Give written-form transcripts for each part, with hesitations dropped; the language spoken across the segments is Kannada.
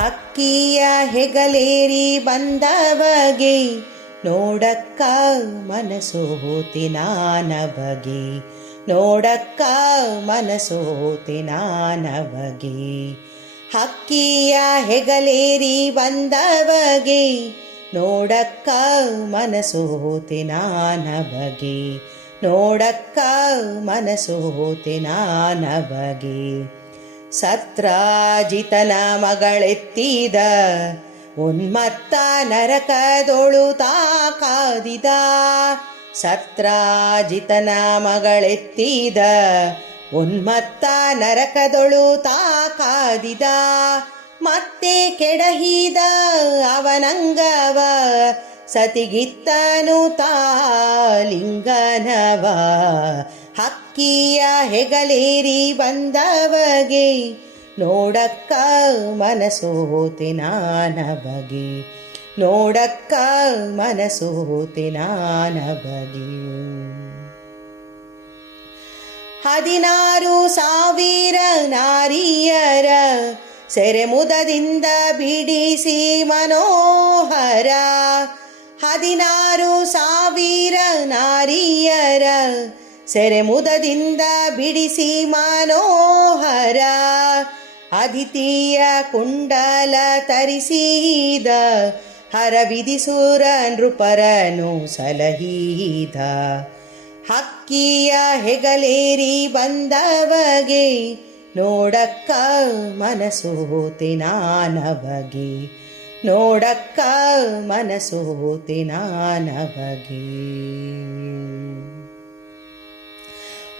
ಹಕ್ಕಿಯ ಹೆಗಲೇರಿ ಬಂದವಗೆ ನೋಡಕ್ಕ ಮನಸೋತಿ ನಾನವಗೆ, ನೋಡಕ್ಕ ಮನಸೋತಿ ನಾನವಗೆ. ಹಕ್ಕಿಯ ಹೆಗಲೇರಿ ಬಂದವಗೆ ನೋಡಕ್ಕ ಮನಸೋತಿ ನಾನವಗೆ, ನೋಡಕ್ಕ ಮನಸೋತಿ ನಾನವಗೆ. ಸತ್ರಾಜಿತನ ಮಗಳೆತ್ತಿದ ಉನ್ಮತ್ತ ನರಕದೊಳು ತಾಕಾದಿದ, ಸತ್ರಾಜಿತನ ಮಗಳೆತ್ತಿದ ಉನ್ಮತ್ತ ನರಕದೊಳು ತಾಕಾದಿದ. ಮತ್ತೆ ಕೆಡಹಿದ ಅವನಂಗವ ಸತಿಗಿತ್ತನು ತಾಲಿಂಗನವ. ಹಕ್ಕಿಯ ಹೆಗಲೇರಿ ಬಂದವಗೆ ನೋಡಕ್ಕ ಮನಸೋತಿ ನಾನವಗೆ, ನೋಡಕ್ಕ ಮನಸೋತಿ ನಾನವಗೆ. 16,000 ನಾರಿಯರ ಸೆರೆಮುದದಿಂದ ಬಿಡಿಸಿ ಮನೋಹರ, 16,000 ನಾರಿಯರ ಸೆರೆಮುದದಿಂದ ಬಿಡಿಸಿ ಮನೋಹರ. ಅದಿತಿಯ ಕುಂಡಲ ತರಿಸಿದ ಹರವಿಧಿಸುರ ನೃಪರನು ಸಲಹಿದ. ಹಕ್ಕಿಯ ಹೆಗಲೇರಿ ಬಂದವಗೆ ನೋಡಕ್ಕ ಮನಸೋತಿ ನಾನವಗೆ, ನೋಡಕ್ಕ ಮನಸೋತಿ ನಾನವಗೆ.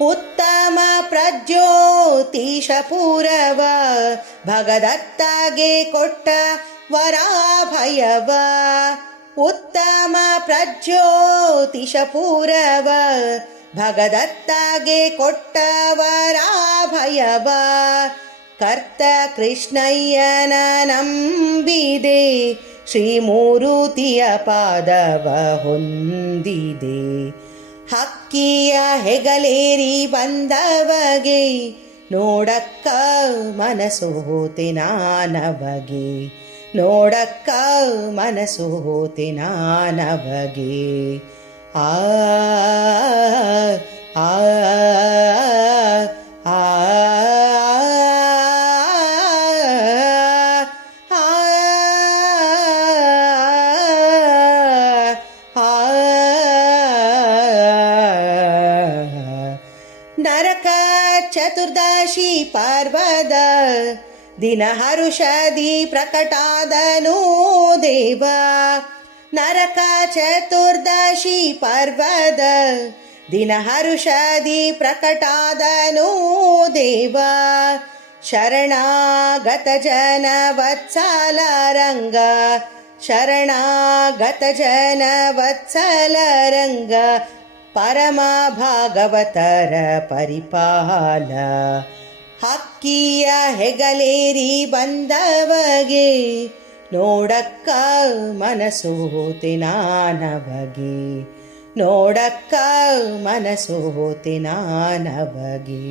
ಉತ್ತಮ ಪ್ರಜ್ಯೋತಿಷ ಪೂರವ ಭಗದತ್ತಗೆ ಕೊಟ್ಟ ವರಾಭಯವ, ಉತ್ತಮ ಪ್ರಜ್ಯೋತಿಷ ಪೂರವ ಭಗದತ್ತಗೆ ಕೊಟ್ಟ ವರಾಭಯವ. ಕರ್ತ ಕೃಷ್ಣಯ್ಯನ ನಂಬಿದೆ ಶ್ರೀಮೂರುತಿಯ ಪಾದವ ಹೊಂದಿದೆ. ಹಕ್ಕಿಯ ಹೆಗಲೇರಿ ಬಂದವಗೆ ನೋಡಕ್ಕ ಮನಸೋತಿ ನಾನವಗೆ, ನೋಡಕ್ಕ ಮನಸೋತಿ ನಾನವಗೆ. ಆ ಆ ಆ ನರಕ ಚತುರ್ದಶಿ ಪರ್ವದ ದಿನ ಹರುಷದಿ ಪ್ರಕಟಾದನು ದೇವ. ನರಕ ಚತುರ್ದಶಿ ಪರ್ವದ ದಿನ ಹರುಷದಿ ಪ್ರಕಟಾದನು ದೇವ. ಶರಣಾಗತ ಜನ ವತ್ಸಲ ರಂಗ, ಶರಣಾಗತ ಜನ ವತ್ಸಲ ರಂಗ, ಪರಮ ಭಾಗವತರ ಪರಿಪಾಲ. ಹಕ್ಕಿಯ ಹೆಗಲೇರಿ ಬಂದವಗೆ ನೋಡಕ್ಕ ಮನಸೋತಿ ನಾನವಗೆ, ನೋಡಕ್ಕ ಮನಸೋತಿ ನಾನವಗೆ.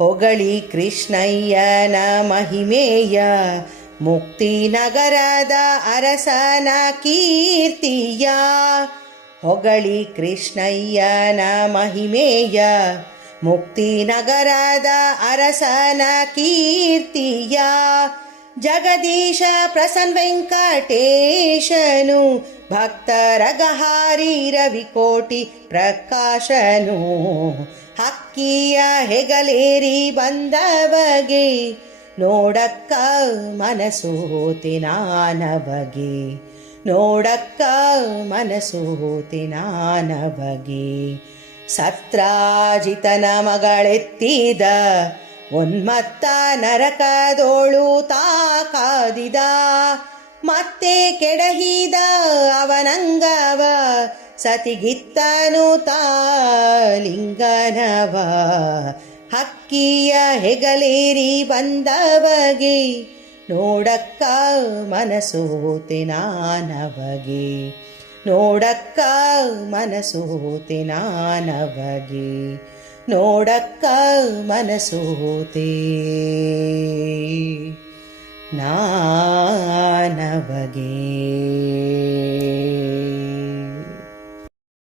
ಹೊಗಳಿ ಕೃಷ್ಣಯ್ಯನ ಮಹಿಮೆಯ ಮುಕ್ತಿ ನಗರದ ಅರಸನ ಕೀರ್ತಿಯ, ಹೊಗಳಿ ಕೃಷ್ಣಯ್ಯನ ಮಹಿಮೆಯ ಮುಕ್ತಿ ನಗರದ ಅರಸನ ಕೀರ್ತಿಯ. ಜಗದೀಶ ಪ್ರಸನ್ನ ವೆಂಕಟೇಶನು ಭಕ್ತರ ಗಹಾರಿ ರವಿಕೋಟಿ ಪ್ರಕಾಶನು. ಹಕ್ಕಿಯ ಹೆಗಲೇರಿ ಬಂದವಗೆ ನೋಡಕ್ಕ ಮನಸೋತಿ ನಾನವಗೆ, ನೋಡಕ್ಕ ಮನಸೋತಿ ನಾನವಗೆ. ಸತ್ರಾಜಿತನ ಮಗಳೆತ್ತಿದ ಉನ್ಮತ್ತ ನರಕದೋಳು ತಾಕಾದಿದ. ಮತ್ತೆ ಕೆಡಹಿದ ಅವನಂಗವ ಸತಿಗಿತ್ತನು ತಾಲಿಂಗನವ. ಹಕ್ಕಿಯ ಹೆಗಲೇರಿ ಬಂದವಗೆ ನೋಡಕ್ಕ ಮನಸೋತಿ ನಾನವಗೆ, ನೋಡಕ್ಕ ಮನಸೋತಿ ನಾನವಗೆ, ನೋಡಕ್ಕ ಮನಸೋತೆ ನಾ